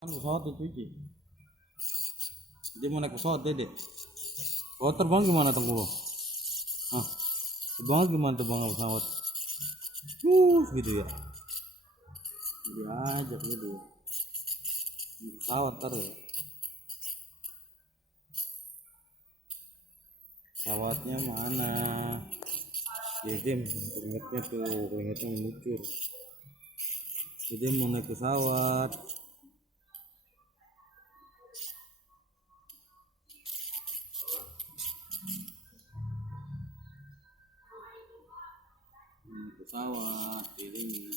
Kan pesawat itu cuci. Dia mau naik pesawat deh. Kalau terbang gimana tengku lo? Ah, terbang gimana terbang pesawat? Gitu ya. Dia ajak gitu. Pesawat tar ya. Pesawatnya mana? Jadi keringetnya tuh, keringetnya meluncur. Jadi mau naik pesawat. Pesawat, ini